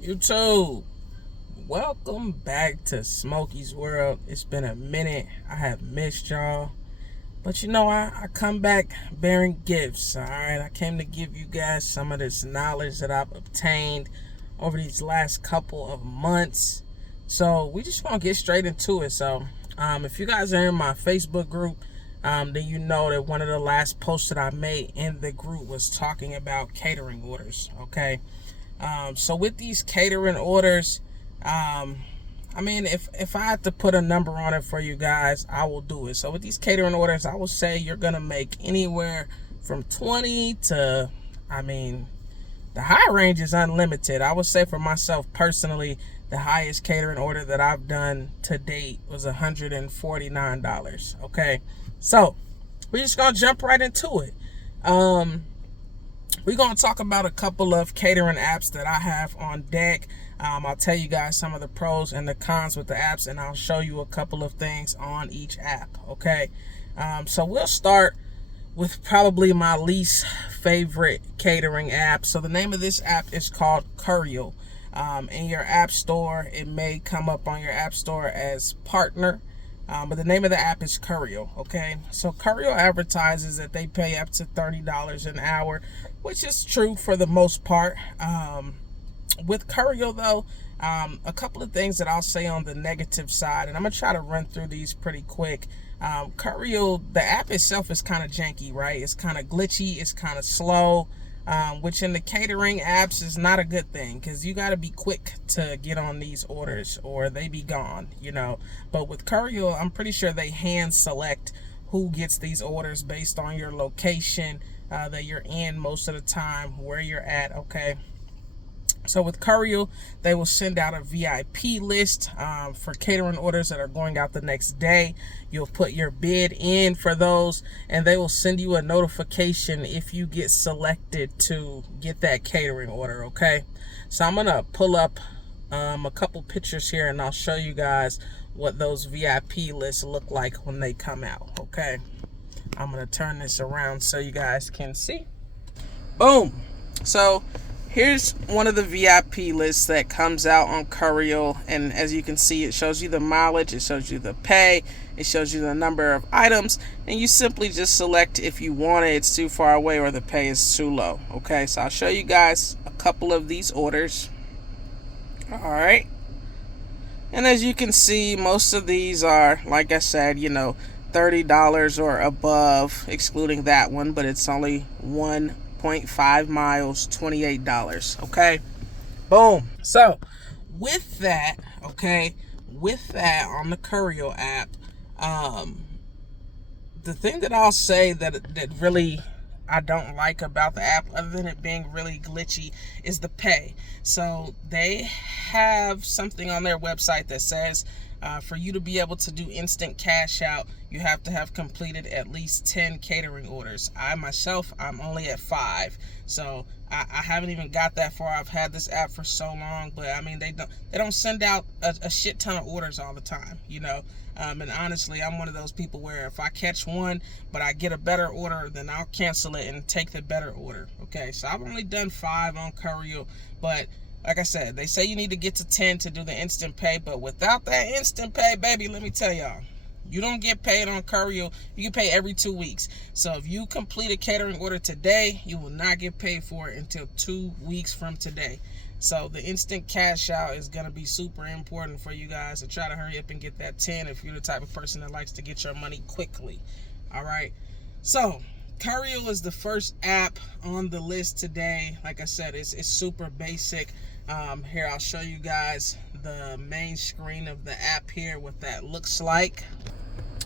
YouTube, welcome back to Smokey's World. It's been a minute. I have missed y'all. But I come back bearing gifts, alright? I came to give you guys some of this knowledge that I've obtained over these last couple of months. So we just gonna get straight into it. So if you guys are in my Facebook group, then you know that one of the last posts that I made in the group was talking about catering orders, okay? So with these catering orders, if I had to put a number on it for you guys, I will do it. So with these catering orders, I will say you're gonna make anywhere from 20 to, the high range is unlimited. I would say for myself personally, the highest catering order that I've done to date was $149. Okay, so we're just gonna jump right into it. We're going to talk about a couple of catering apps that I have on deck. I'll tell you guys some of the pros and the cons with the apps, and I'll show you a couple of things on each app, okay? So we'll start with probably my least favorite catering app. So the name of this app is called Courial. In your app store, it may come up on your app store as Partner. But the name of the app is Courial, okay? So Courial advertises that they pay up to $30 an hour, which is true for the most part. With Courial, though, a couple of things that I'll say on the negative side, and I'm going to try to run through these pretty quick. Courial, the app itself is kind of janky, right? It's kind of glitchy, it's kind of slow. Which in the catering apps is not a good thing, because you got to be quick to get on these orders or they be gone, But with Courial, I'm pretty sure they hand select who gets these orders based on your location that you're in most of the time, where you're at, okay? So with Courial, they will send out a VIP list for catering orders that are going out the next day. You'll put your bid in for those, and they will send you a notification if you get selected to get that catering order, okay? So I'm going to pull up a couple pictures here, and I'll show you guys what those VIP lists look like when they come out, okay? I'm going to turn this around so you guys can see. Boom! So here's one of the VIP lists that comes out on Courial, and as you can see, it shows you the mileage, it shows you the pay, it shows you the number of items, and you simply just select if you want it, it's too far away, or the pay is too low. Okay, so I'll show you guys a couple of these orders. Alright, and as you can see, most of these are, like I said, $30 or above, excluding that one, but it's only 1.5 miles, $28, okay? Boom. So with that on the Courial app, the thing that I'll say that really I don't like about the app, other than it being really glitchy, is the pay. So they have something on their website that says for you to be able to do instant cash out, you have to have completed at least 10 catering orders. I'm only at 5, so I haven't even got that far. I've had this app for so long, but they don't send out a shit ton of orders all the time, and honestly, I'm one of those people where if I catch one but I get a better order, then I'll cancel it and take the better order. Okay, so I've only done 5 on Courial, but like I said, they say you need to get to 10 to do the instant pay, but without that instant pay, baby, let me tell y'all, you don't get paid on Courial. You get paid every 2 weeks. So if you complete a catering order today, you will not get paid for it until 2 weeks from today. So the instant cash out is going to be super important for you guys to try to hurry up and get that 10 if you're the type of person that likes to get your money quickly. All right. So Courial is the first app on the list today. Like I said, it's super basic. Here, I'll show you guys the main screen of the app here, what that looks like.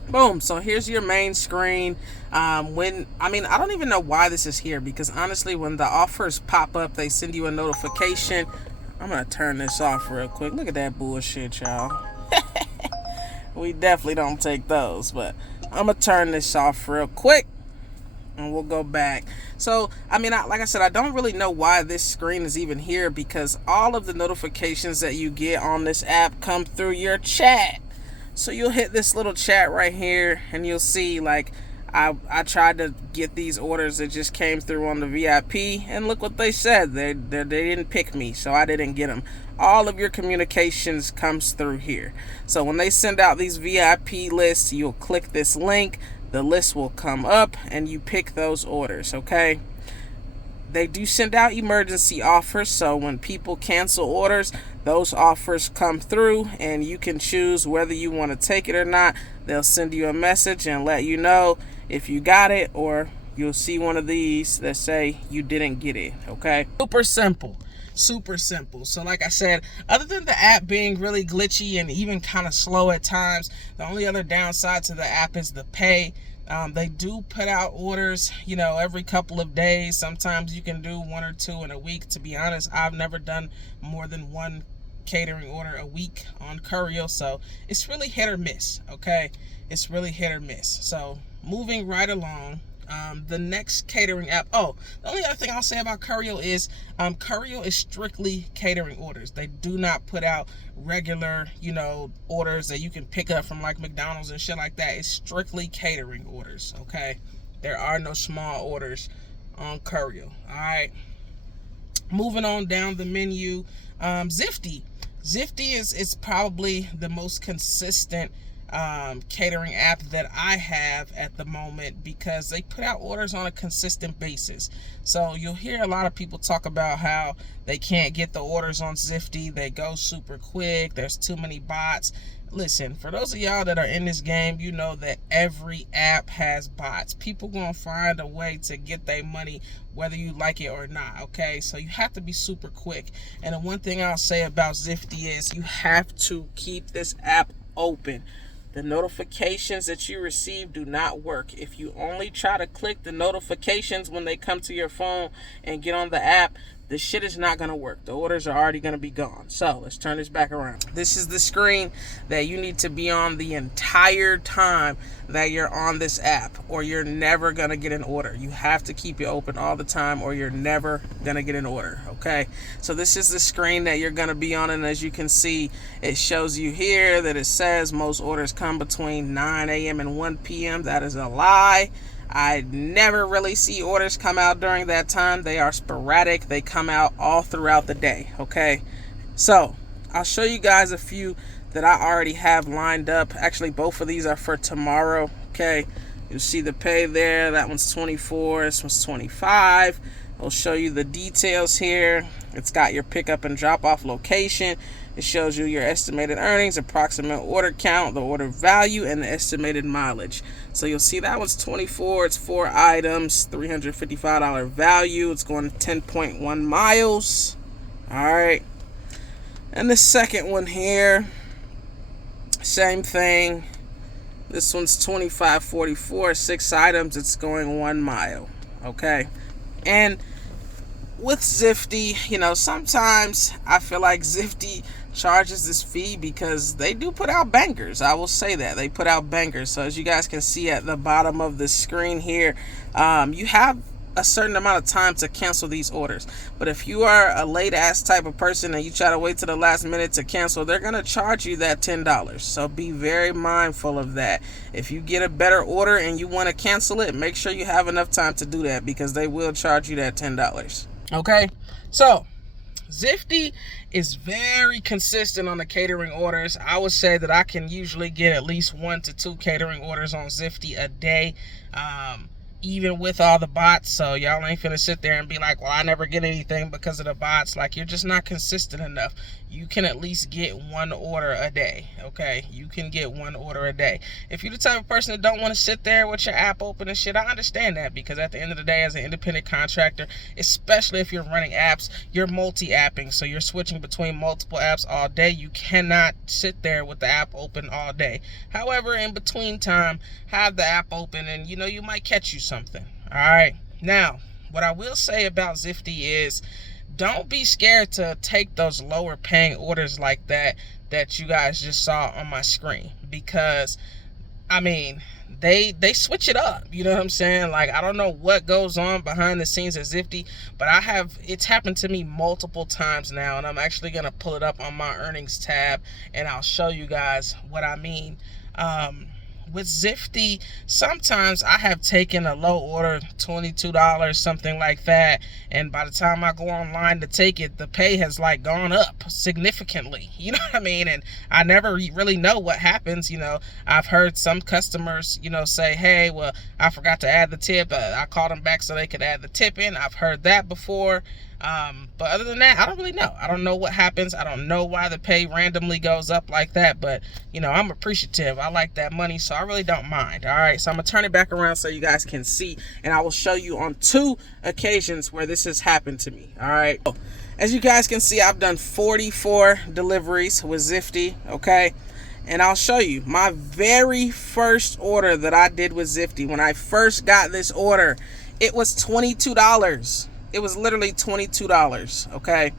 Boom. So here's your main screen. I don't even know why this is here, because honestly, when the offers pop up, they send you a notification. I'm going to turn this off real quick. Look at that bullshit, y'all. We definitely don't take those, but I'm going to turn this off real quick, and we'll go back. So, like I said, I don't really know why this screen is even here, because all of the notifications that you get on this app come through your chat. So you'll hit this little chat right here, and you'll see, like, I tried to get these orders that just came through on the VIP, and look what they said. They didn't pick me, so I didn't get them. All of your communications comes through here. So when they send out these VIP lists, you'll click this link, the list will come up, and you pick those orders, okay? They do send out emergency offers, so when people cancel orders, those offers come through and you can choose whether you want to take it or not. They'll send you a message and let you know if you got it, or you'll see one of these that say you didn't get it, okay? Super simple. Super simple. So like I said, other than the app being really glitchy and even kind of slow at times, the only other downside to the app is the pay. They do put out orders, you know, every couple of days. Sometimes you can do 1 or 2 in a week. To be honest, I've never done more than 1 catering order a week on Courial, so it's really hit or miss, okay? It's really hit or miss. So moving right along, the next catering app. Oh, the only other thing I'll say about Courial is Courial is strictly catering orders. They do not put out regular, you know, orders that you can pick up from like McDonald's and shit like that. It's strictly catering orders, okay? There are no small orders on Courial. All right. Moving on down the menu, Zifty. Zifty is probably the most consistent catering app that I have at the moment, because they put out orders on a consistent basis. So you'll hear a lot of people talk about how they can't get the orders on Zifty. They go super quick. There's too many bots. Listen, for those of y'all that are in this game, you know that every app has bots. People gonna find a way to get their money whether you like it or not, okay? So you have to be super quick. And the one thing I'll say about Zifty is you have to keep this app open. The notifications that you receive do not work. If you only try to click the notifications when they come to your phone and get on the app, this shit is not going to work. The orders are already going to be gone. So let's turn this back around. This is the screen that you need to be on the entire time that you're on this app, or you're never going to get an order. You have to keep it open all the time, or you're never going to get an order, okay? So this is the screen that you're going to be on, and as you can see, it shows you here that it says most orders come between 9 a.m. and 1 p.m. That is a lie. I never really see orders come out during that time. They are sporadic. They come out all throughout the day, okay? So I'll show you guys a few that I already have lined up. Actually, both of these are for tomorrow, okay? You'll see the pay there. That one's 24. This one's 25. I'll show you the details here. It's got your pickup and drop off location. It shows you your estimated earnings, approximate order count, the order value, and the estimated mileage. So you'll see that one's 24. It's 4 items, $355 value. It's going 10.1 miles. All right. And the second one here, same thing. This one's 25.44, 6 items. It's going 1 mile. Okay. And with Zifty, you know, sometimes I feel like Zifty charges this fee because they do put out bangers. I will say that they put out bangers. So as you guys can see at the bottom of the screen here, you have a certain amount of time to cancel these orders. But if you are a late ass type of person and you try to wait to the last minute to cancel, they're going to charge you that $10. So be very mindful of that. If you get a better order and you want to cancel it, make sure you have enough time to do that, because they will charge you that $10. Okay, so Zifty is very consistent on the catering orders. I would say that I can usually get at least 1 to 2 catering orders on Zifty a day, even with all the bots. So y'all ain't finna sit there and be like, well, I never get anything because of the bots. Like, you're just not consistent enough. You can at least get 1 order a day, okay? You can get 1 order a day. If you're the type of person that don't want to sit there with your app open and shit, I understand that, because at the end of the day, as an independent contractor, especially if you're running apps, you're multi-apping, so you're switching between multiple apps all day. You cannot sit there with the app open all day. However, in between time, have the app open, and you know, you might catch you something. All right. Now, what I will say about Zifty is, don't be scared to take those lower paying orders like that you guys just saw on my screen, because I mean, they switch it up, you know what I'm saying? Like, I don't know what goes on behind the scenes at Zifty, but it's happened to me multiple times now, and I'm actually going to pull it up on my earnings tab and I'll show you guys what I mean. with Zifty, sometimes I have taken a low order, $22, something like that, and by the time I go online to take it, the pay has like gone up significantly. You know what I mean? And I never really know what happens. You know, I've heard some customers, you know, say, hey, well, I forgot to add the tip. I called them back so they could add the tip in. I've heard that before. But other than that, I don't really know. I don't know what happens. I don't know why the pay randomly goes up like that, but you know, I'm appreciative. I like that money, so I really don't mind. All right, so I'm gonna turn it back around so you guys can see, and I will show you on 2 occasions where this has happened to me. All right, as you guys can see, I've done 44 deliveries with Zifty, okay? And I'll show you my very first order that I did with Zifty. When I first got this order, it was $22. It was literally $22, okay?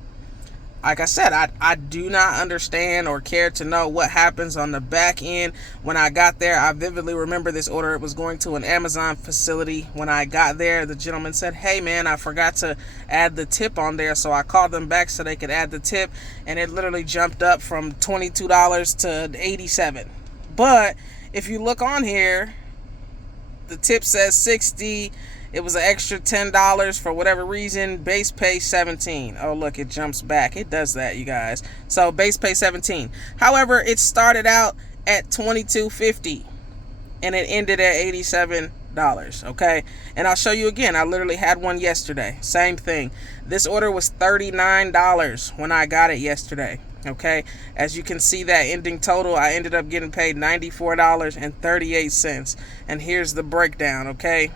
Like I said, I do not understand or care to know what happens on the back end. When I got there, I vividly remember this order. It was going to an Amazon facility. When I got there, the gentleman said, hey man, I forgot to add the tip on there. So I called them back so they could add the tip, and it literally jumped up from $22 to $87. But if you look on here, the tip says $60. It was an extra $10 for whatever reason. Base pay $17. Oh, look, it jumps back. It does that, you guys. So base pay $17. However, it started out at $22.50 and it ended at $87. Okay, and I'll show you again. I literally had one yesterday. Same thing. This order was $39 when I got it yesterday. Okay, as you can see, that ending total, I ended up getting paid $94.38. And here's the breakdown. Okay,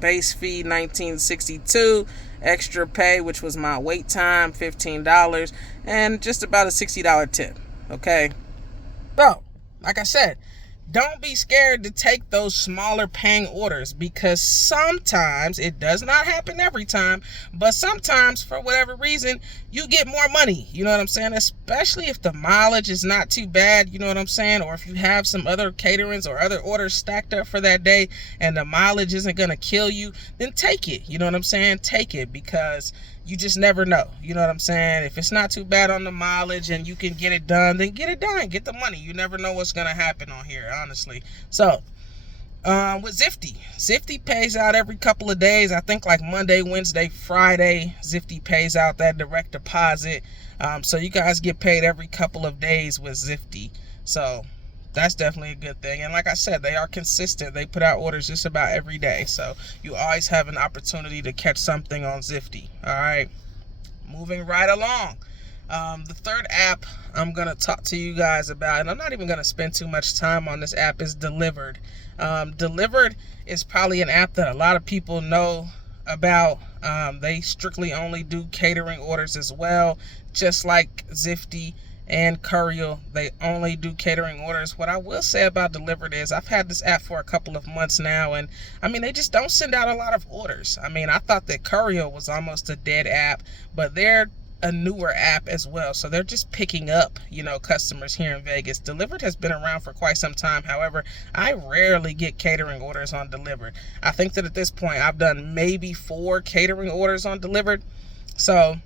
base fee $19.62, extra pay, which was my wait time, $15, and just about a $60 tip. Okay, so like I said, don't be scared to take those smaller paying orders, because sometimes, it does not happen every time, but sometimes for whatever reason you get more money. You know what I'm saying? Especially if the mileage is not too bad, you know what I'm saying? Or if you have some other caterings or other orders stacked up for that day and the mileage isn't going to kill you, then take it. You know what I'm saying? Take it, because you just never know. You know what I'm saying? If it's not too bad on the mileage and you can get it done, then get it done. Get the money. You never know what's going to happen on here, honestly. So, with Zifty pays out every couple of days. I think like Monday, Wednesday, Friday, Zifty pays out that direct deposit. So you guys get paid every couple of days with Zifty. So that's definitely a good thing. And like I said, they are consistent. They put out orders just about every day. So you always have an opportunity to catch something on Zifty. All right, moving right along. The third app I'm going to talk to you guys about, and I'm not even going to spend too much time on this app, is Dilvrd. Dilvrd is probably an app that a lot of people know about. They strictly only do catering orders as well, just like Zifty and Courial. They only do catering orders. What I will say about Dilvrd is I've had this app for a couple of months now, and I mean, they just don't send out a lot of orders. I mean, I thought that Courial was almost a dead app, but they're a newer app as well, so they're just picking up, you know, customers here in Vegas. Dilvrd has been around for quite some time. However, I rarely get catering orders on Dilvrd. I think that at this point I've done maybe 4 catering orders on Dilvrd. So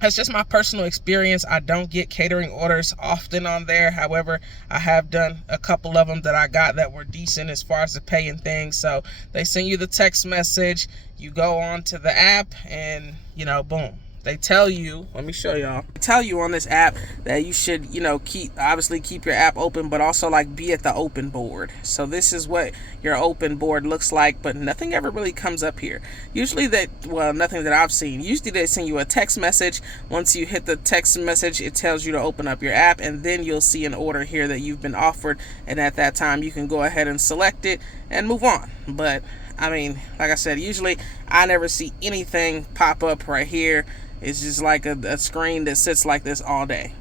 that's just my personal experience. I don't get catering orders often on there. However, I have done a couple of them that I got that were decent as far as the pay and things. So they send you the text message, you go on to the app, and you know, boom. They tell you, let me show y'all. They tell you on this app that you should, you know, keep your app open, but also like be at the open board. So this is what your open board looks like, but nothing ever really comes up here. Usually nothing that I've seen. Usually they send you a text message. Once you hit the text message, it tells you to open up your app, and then you'll see an order here that you've been offered. And at that time, you can go ahead and select it and move on. But I mean, like I said, usually I never see anything pop up right here. It's just like a screen that sits like this all day.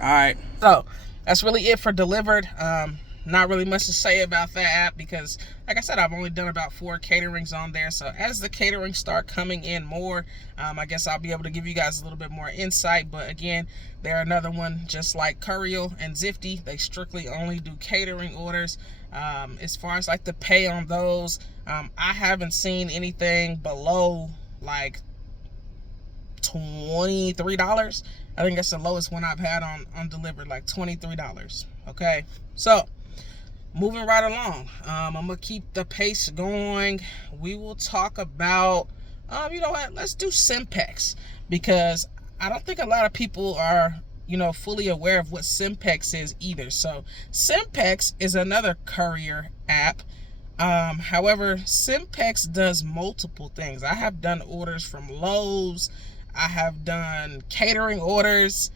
All right. So that's really it for Dilvrd. Not really much to say about that app because, like I said, I've only done about 4 caterings on there. So as the caterings start coming in more, I guess I'll be able to give you guys a little bit more insight. But again, they're another one just like Courial and Zifty. They strictly only do catering orders. As far as like the pay on those, I haven't seen anything below like $23. I think that's the lowest one I've had on Dilvrd, like $23. Okay, so moving right along. I'm gonna keep the pace going. We will talk about, you know what? Let's do Senpex, because I don't think a lot of people are, fully aware of what Senpex is either. So Senpex is another courier app. However, Senpex does multiple things. I have done orders from Lowe's. I have done catering orders.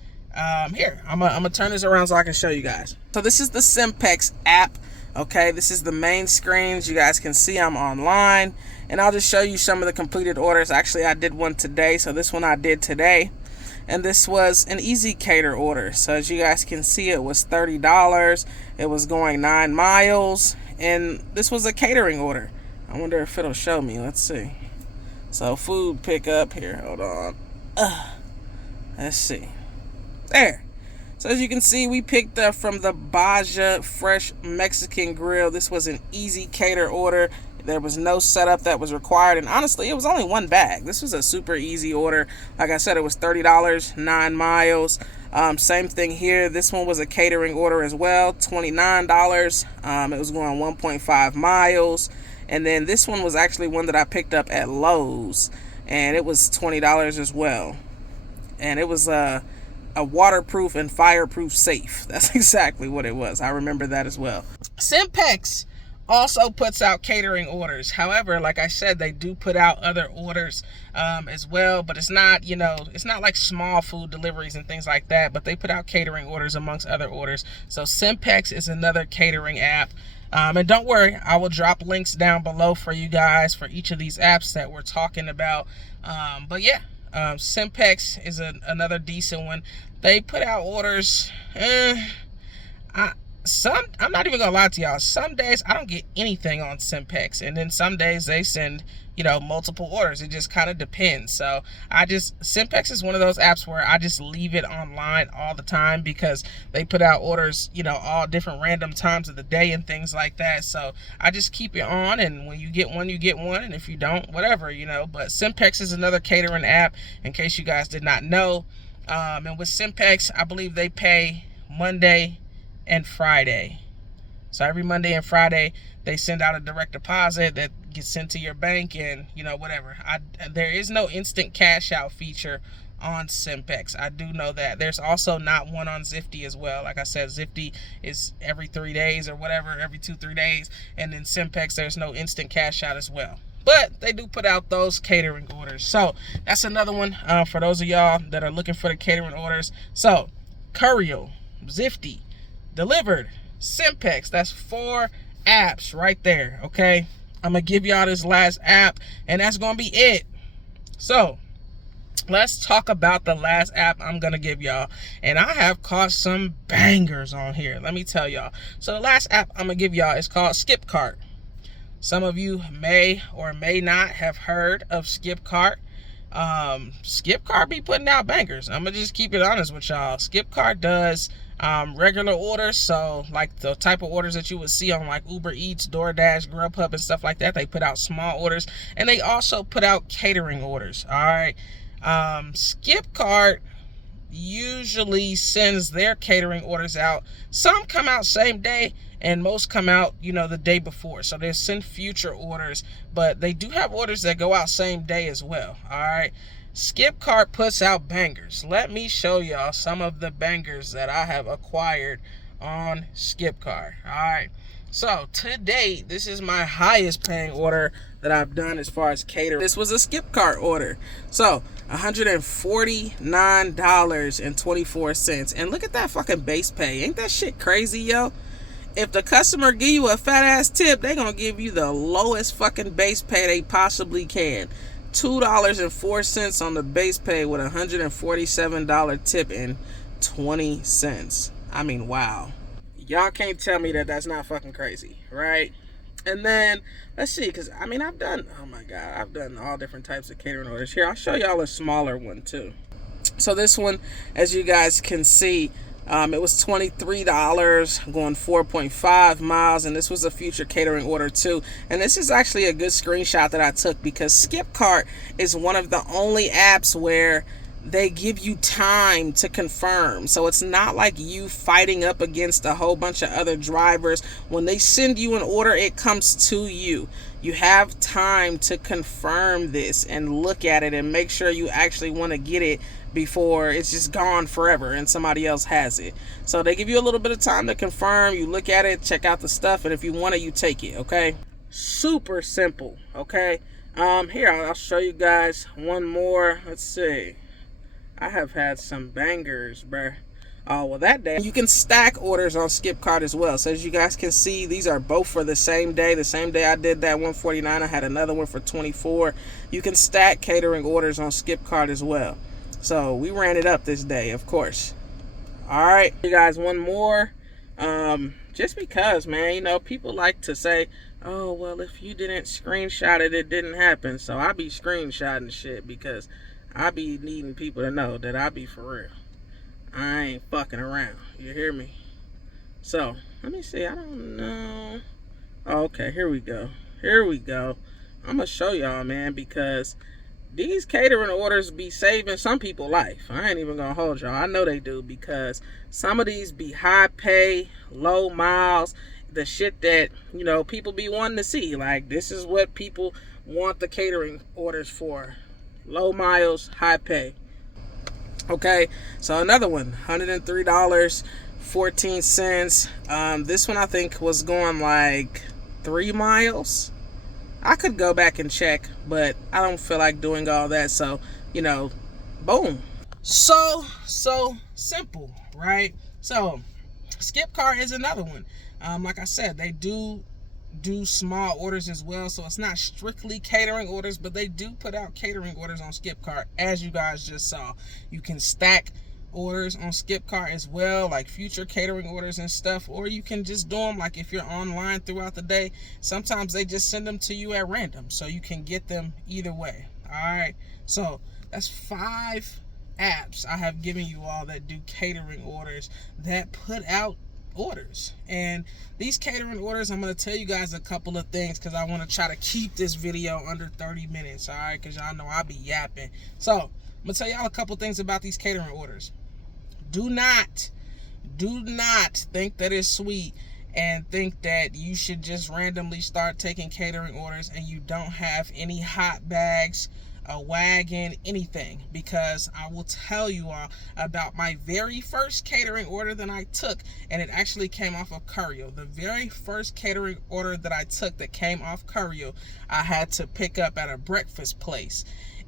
Here, I'm gonna turn this around so I can show you guys. So this is the Senpex app. Okay, this is the main screen. As you guys can see, I'm online, and I'll just show you some of the completed orders. Actually, I did one today, so this one I did today, and this was an easy cater order. So as you guys can see, it was $30. It was going 9 miles, and this was a catering order. I wonder if it'll show me. Let's see. So food pickup here. Hold on. Let's see. There. So as you can see, we picked up from the Baja Fresh Mexican Grill. This was an easy cater order. There was no setup that was required, and honestly, it was only 1 bag. This was a super easy order. Like I said, it was $30, 9 miles. Same thing here. This one was a catering order as well, $29. It was going 1.5 miles. And then this one was actually one that I picked up at Lowe's, and it was $20 as well. And it was a waterproof and fireproof safe. That's exactly what it was. I remember that as well. Senpex also puts out catering orders. However, like I said, they do put out other orders as well, but it's not, it's not like small food deliveries and things like that, but they put out catering orders amongst other orders. So Senpex is another catering app. And don't worry, I will drop links down below for you guys for each of these apps that we're talking about. But yeah, Senpex is another decent one. They put out orders. I'm not even gonna lie to y'all. Some days I don't get anything on Senpex, and then some days they send, multiple orders. It just kind of depends. So Senpex is one of those apps where I just leave it online all the time, because they put out orders, all different random times of the day and things like that. So I just keep it on, and when you get one, you get one, and if you don't, whatever, But Senpex is another catering app, in case you guys did not know. And with Senpex, I believe they pay Monday and Friday. So every Monday and Friday they send out a direct deposit that gets sent to your bank, and whatever. There is no instant cash out feature on Senpex. I do know that. There's also not one on Zifty as well. Like I said, Zifty is every 3 days or whatever, every 2-3 days, and in Senpex there's no instant cash out as well. But they do put out those catering orders. So that's another one for those of y'all that are looking for the catering orders. So Courial, Zifty, Dilvrd, Senpex, that's 4 apps right there, okay? I'm gonna give y'all this last app, and that's gonna be it. So let's talk about the last app I'm gonna give y'all, and I have caught some bangers on here, let me tell y'all. So the last app I'm gonna give y'all is called Skipcart. Some of you may or may not have heard of Skipcart. Skipcart be putting out bangers. I'm gonna just keep it honest with y'all. Skipcart does regular orders, so like the type of orders that you would see on like Uber Eats, DoorDash, Grubhub and stuff like that. They put out small orders, and they also put out catering orders. All right, Skipcart usually sends their catering orders out. Some come out same day, and most come out, the day before. So they send future orders, but they do have orders that go out same day as well. All right. Skipcart puts out bangers. Let me show y'all some of the bangers that I have acquired on Skipcart. All right. So to date, this is my highest paying order that I've done as far as catering. This was a Skipcart order. So $149.24. And look at that fucking base pay. Ain't that shit crazy, yo? If the customer give you a fat ass tip, they gonna give you the lowest fucking base pay they possibly can. $2.04 on the base pay with a $147 tip and 20 cents. I mean, wow. Y'all can't tell me that that's not fucking crazy, right? And then, let's see, because, I've done, oh my God, I've done all different types of catering orders. Here, I'll show y'all a smaller one, too. So this one, as you guys can see, it was $23 going 4.5 miles, and this was a future catering order too. And this is actually a good screenshot that I took, because Skipcart is one of the only apps where they give you time to confirm. So it's not like you fighting up against a whole bunch of other drivers. When they send you an order, it comes to you. You have time to confirm this and look at it and make sure you actually want to get it before it's just gone forever and somebody else has it. So they give you a little bit of time to confirm. You look at it, check out the stuff, and if you want it, you take it, okay? Super simple, okay? Here, I'll show you guys one more. Let's see. I have had some bangers, bruh. Oh, well, that day, you can stack orders on Skipcart as well. So as you guys can see, these are both for the same day. The same day I did that 149, I had another one for 24. You can stack catering orders on Skipcart as well. So we ran it up this day, of course. All right, you guys, one more. Just because, man, you know, people like to say, oh, well, if you didn't screenshot it, it didn't happen. So I be screenshotting shit because I be needing people to know that I be for real. I ain't fucking around. You hear me? So, let me see. I don't know. Oh, okay, here we go. Here we go. I'm going to show y'all, man, because these catering orders be saving some people life. I ain't even going to hold y'all. I know they do, because some of these be high pay, low miles, the shit that, you know, people be wanting to see. Like, this is what people want the catering orders for. Low miles, high pay. Okay, so another one, $103.14. This one I think was going like 3 miles. I could go back and check, but I don't feel like doing all that. So, you know, boom. So simple, right? So Skipcart is another one. Like I said, they do small orders as well, so it's not strictly catering orders, but they do put out catering orders on Skipcart, as you guys just saw. You can stack orders on Skipcart as well, like future catering orders and stuff, or you can just do them like if you're online throughout the day. Sometimes they just send them to you at random, so you can get them either way. All right, so that's 5 apps I have given you all that do catering orders, that put out orders. And these catering orders, I'm going to tell you guys a couple of things because I want to try to keep this video under 30 minutes, all right? Because y'all know I be yapping. So I'm going to tell y'all a couple things about these catering orders. Do not think that it's sweet and think that you should just randomly start taking catering orders and you don't have any hot bags, a wagon, anything, because I will tell you all about my very first catering order that I took, and it actually came off of Courial. The very first catering order that I took that came off Courial, I had to pick up at a breakfast place.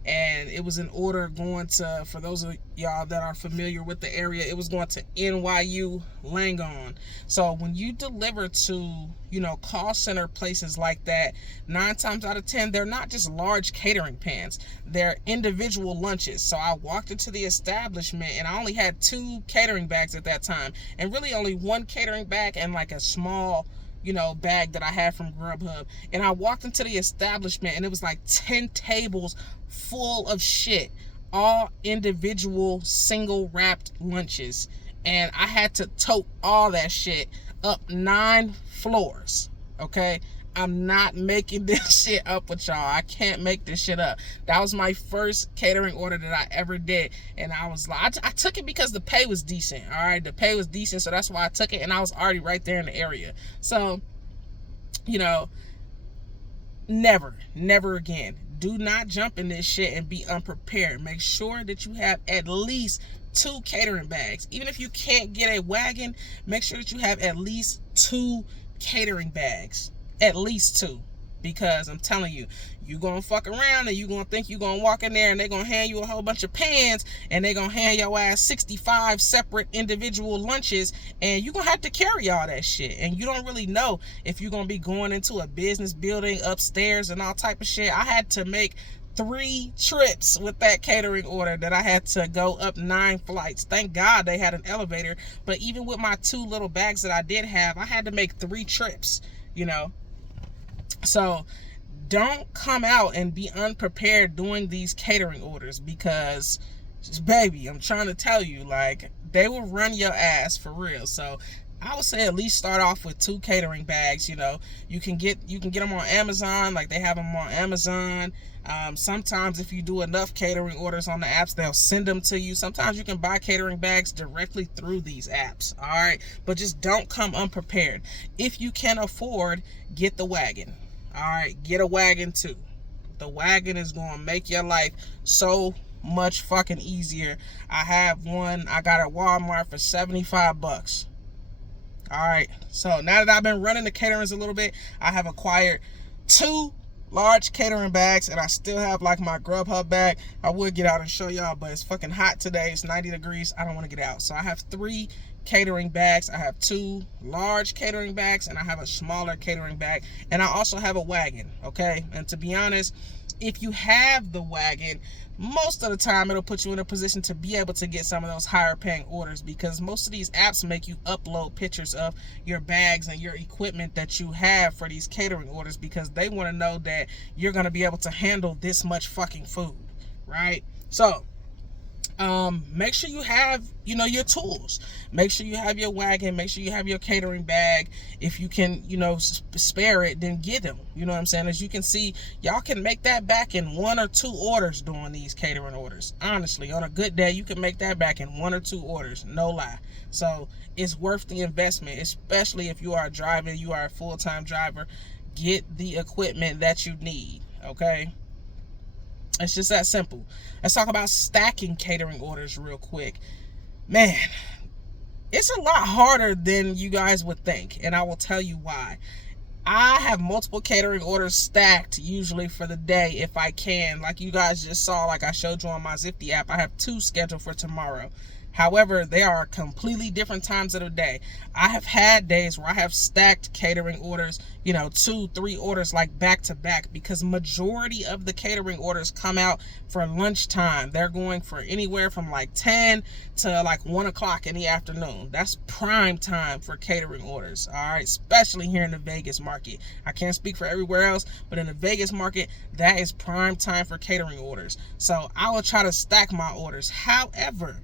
And it was an order going to, for those of y'all that are familiar with the area, it was going to NYU Langon. So when you deliver to, you know, call center places like that, 9 times out of 10, they're not just large catering pans. They're individual lunches. So I walked into the establishment and I only had 2 catering bags at that time. And really only 1 catering bag and like a small, you know, bag that I had from Grubhub. And I walked into the establishment and it was like 10 tables full of shit, all individual single wrapped lunches, and I had to tote all that shit up 9 floors. Okay, I'm not making this shit up with y'all. I can't make this shit up. That was my first catering order that I ever did, and I was like, I took it because the pay was decent. All right, the pay was decent, so that's why I took it, and I was already right there in the area. So, you know, never again. Do not jump in this shit and be unprepared. Make sure that you have at least 2 catering bags. Even if you can't get a wagon, make sure that you have at least 2 catering bags. At least 2. Because I'm telling you, you're going to fuck around and you're going to think you're going to walk in there and they're going to hand you a whole bunch of pans and they're going to hand your ass 65 separate individual lunches and you're going to have to carry all that shit. And you don't really know if you're going to be going into a business building upstairs and all type of shit. I had to make 3 trips with that catering order that I had to go up 9 flights. Thank God they had an elevator. But even with my 2 little bags that I did have, I had to make 3 trips, you know. So don't come out and be unprepared doing these catering orders because, baby, I'm trying to tell you, like, they will run your ass for real. So I would say at least start off with 2 catering bags. You know, you can get them on Amazon, like they have them on Amazon. Sometimes if you do enough catering orders on the apps, they'll send them to you. Sometimes you can buy catering bags directly through these apps, all right? But just don't come unprepared. If you can afford, get the wagon, all right? Get a wagon too. The wagon is going to make your life so much fucking easier. I have one I got at Walmart for 75 bucks. All right, so now that I've been running the caterings a little bit, I have acquired 2 large catering bags, and I still have like my Grubhub bag. I would get out and show y'all, but it's fucking hot today. It's 90 degrees. I don't want to get out. So I have 3 catering bags. I have 2 large catering bags, and I have a smaller catering bag, and I also have a wagon, okay? And to be honest, if you have the wagon, most of the time it'll put you in a position to be able to get some of those higher paying orders, because most of these apps make you upload pictures of your bags and your equipment that you have for these catering orders, because they want to know that you're going to be able to handle this much fucking food, right? So make sure you have, your tools. Make sure you have your wagon. Make sure you have your catering bag. If you can, spare it, then get them. You know what I'm saying? As you can see, y'all can make that back in 1 or 2 orders doing these catering orders. Honestly, on a good day, you can make that back in 1 or 2 orders. No lie. So it's worth the investment, especially if you are driving, you are a full-time driver. Get the equipment that you need, okay? It's just that simple. Let's talk about stacking catering orders real quick. Man, it's a lot harder than you guys would think, and I will tell you why. I have multiple catering orders stacked usually for the day if I can. Like you guys just saw, like I showed you on my Zifty app, I have 2 scheduled for tomorrow. However, they are completely different times of the day. I have had days where I have stacked catering orders, 2, 3 orders like back to back, because majority of the catering orders come out for lunchtime. They're going for anywhere from like 10 to like 1 o'clock in the afternoon. That's prime time for catering orders, all right? Especially here in the Vegas market. I can't speak for everywhere else, but in the Vegas market, that is prime time for catering orders. So I will try to stack my orders. However,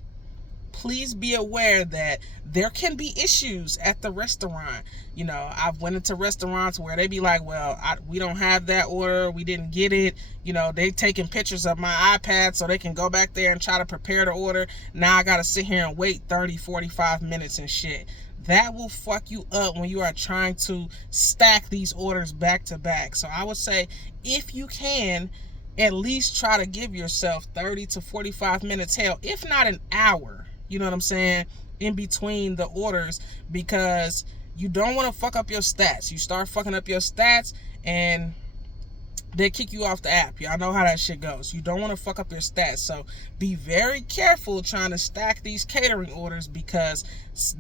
please be aware that there can be issues at the restaurant. I've went into restaurants where they be like, well, we don't have that order, we didn't get it. They taking pictures of my iPad so they can go back there and try to prepare the order. Now I gotta sit here and wait 30, 45 minutes and shit. That will fuck you up when you are trying to stack these orders back to back. So I would say, if you can, at least try to give yourself 30 to 45 minutes, hell, if not an hour, you know what I'm saying, in between the orders, because you don't want to fuck up your stats. You start fucking up your stats and they kick you off the app. Y'all know how that shit goes. You don't want to fuck up your stats. So be very careful trying to stack these catering orders, because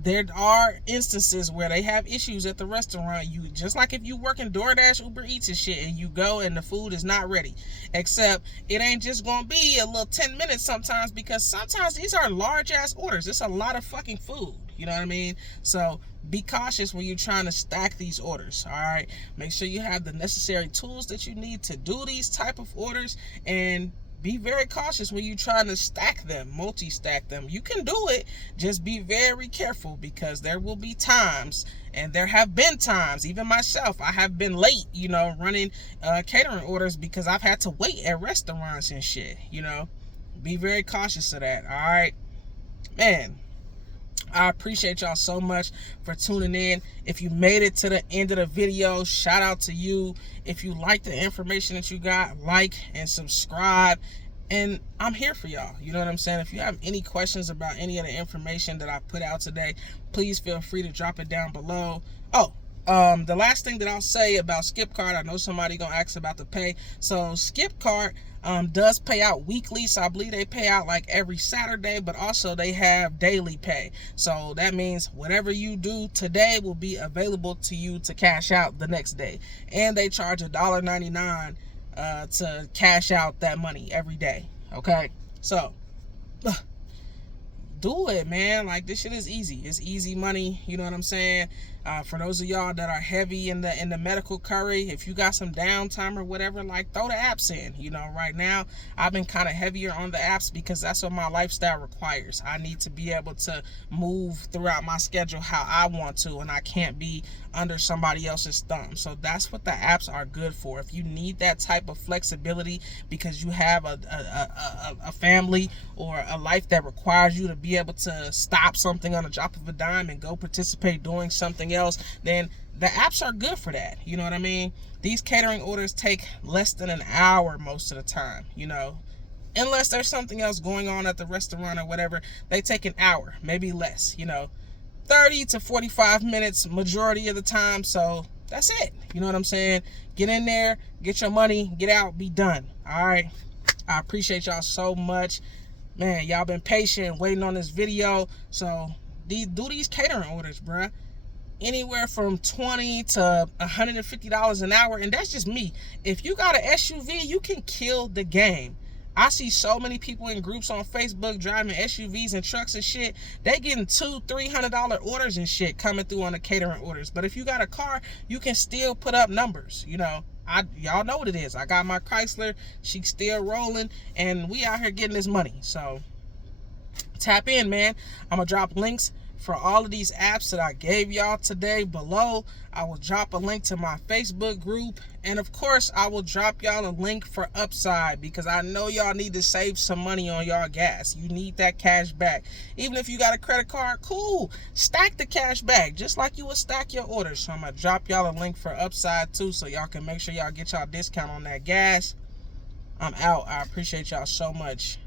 there are instances where they have issues at the restaurant. You just like if you work in DoorDash, Uber Eats and shit, and you go and the food is not ready. Except it ain't just gonna be a little 10 minutes sometimes, because sometimes these are large ass orders. It's a lot of fucking food. You know what I mean? So be cautious when you're trying to stack these orders, all right? Make sure you have the necessary tools that you need to do these type of orders, and be very cautious when you're trying to stack them, multi-stack them. You can do it, just be very careful, because there will be times, and there have been times, even myself, I have been late, running catering orders because I've had to wait at restaurants and shit, Be very cautious of that, all right? Man, I appreciate y'all so much for tuning in. If you made it to the end of the video, shout out to you. If you like the information that you got, like and subscribe. And I'm here for y'all. You know what I'm saying? If you have any questions about any of the information that I put out today, please feel free to drop it down below. The last thing that I'll say about Skipcart, I know somebody gonna ask about the pay. So Skipcart does pay out weekly, so I believe they pay out like every Saturday, but also they have daily pay. So that means whatever you do today will be available to you to cash out the next day. And they charge $1.99 to cash out that money every day. Okay, so do it, man. Like, this shit is easy. It's easy money, you know what I'm saying? For those of y'all that are heavy in the medical curry, if you got some downtime or whatever, like, throw the apps in. You know, right now I've been kind of heavier on the apps because that's what my lifestyle requires. I need to be able to move throughout my schedule how I want to, and I can't be under somebody else's thumb. So that's what the apps are good for. If you need that type of flexibility because you have a family or a life that requires you to be able to stop something on a drop of a dime and go participate doing something else, then the apps are good for that. You know what I mean? These catering orders take less than an hour most of the time, you know. Unless there's something else going on at the restaurant or whatever, they take an hour, maybe less, you know. 30 to 45 minutes majority of the time. So that's it. You know what I'm saying? Get in there, get your money, get out, be done. All right. I appreciate y'all so much. Man, y'all been patient waiting on this video. So do these catering orders, bruh. Anywhere from $20 to $150 an hour. And that's just me. If you got an SUV, you can kill the game. I see so many people in groups on Facebook driving SUVs and trucks and shit. They getting $200-300 orders and shit coming through on the catering orders. But if you got a car, you can still put up numbers. You know, y'all know what it is. I got my Chrysler. She's still rolling, and we out here getting this money. So tap in, man. I'm gonna drop links for all of these apps that I gave y'all today below. I will drop a link to my Facebook group, and of course I will drop y'all a link for Upside, because I know y'all need to save some money on y'all gas. You need that cash back. Even if you got a credit card, cool, stack the cash back just like you would stack your orders. So I'm gonna drop y'all a link for Upside too, so y'all can make sure y'all get y'all discount on that gas. I'm out. I appreciate y'all so much.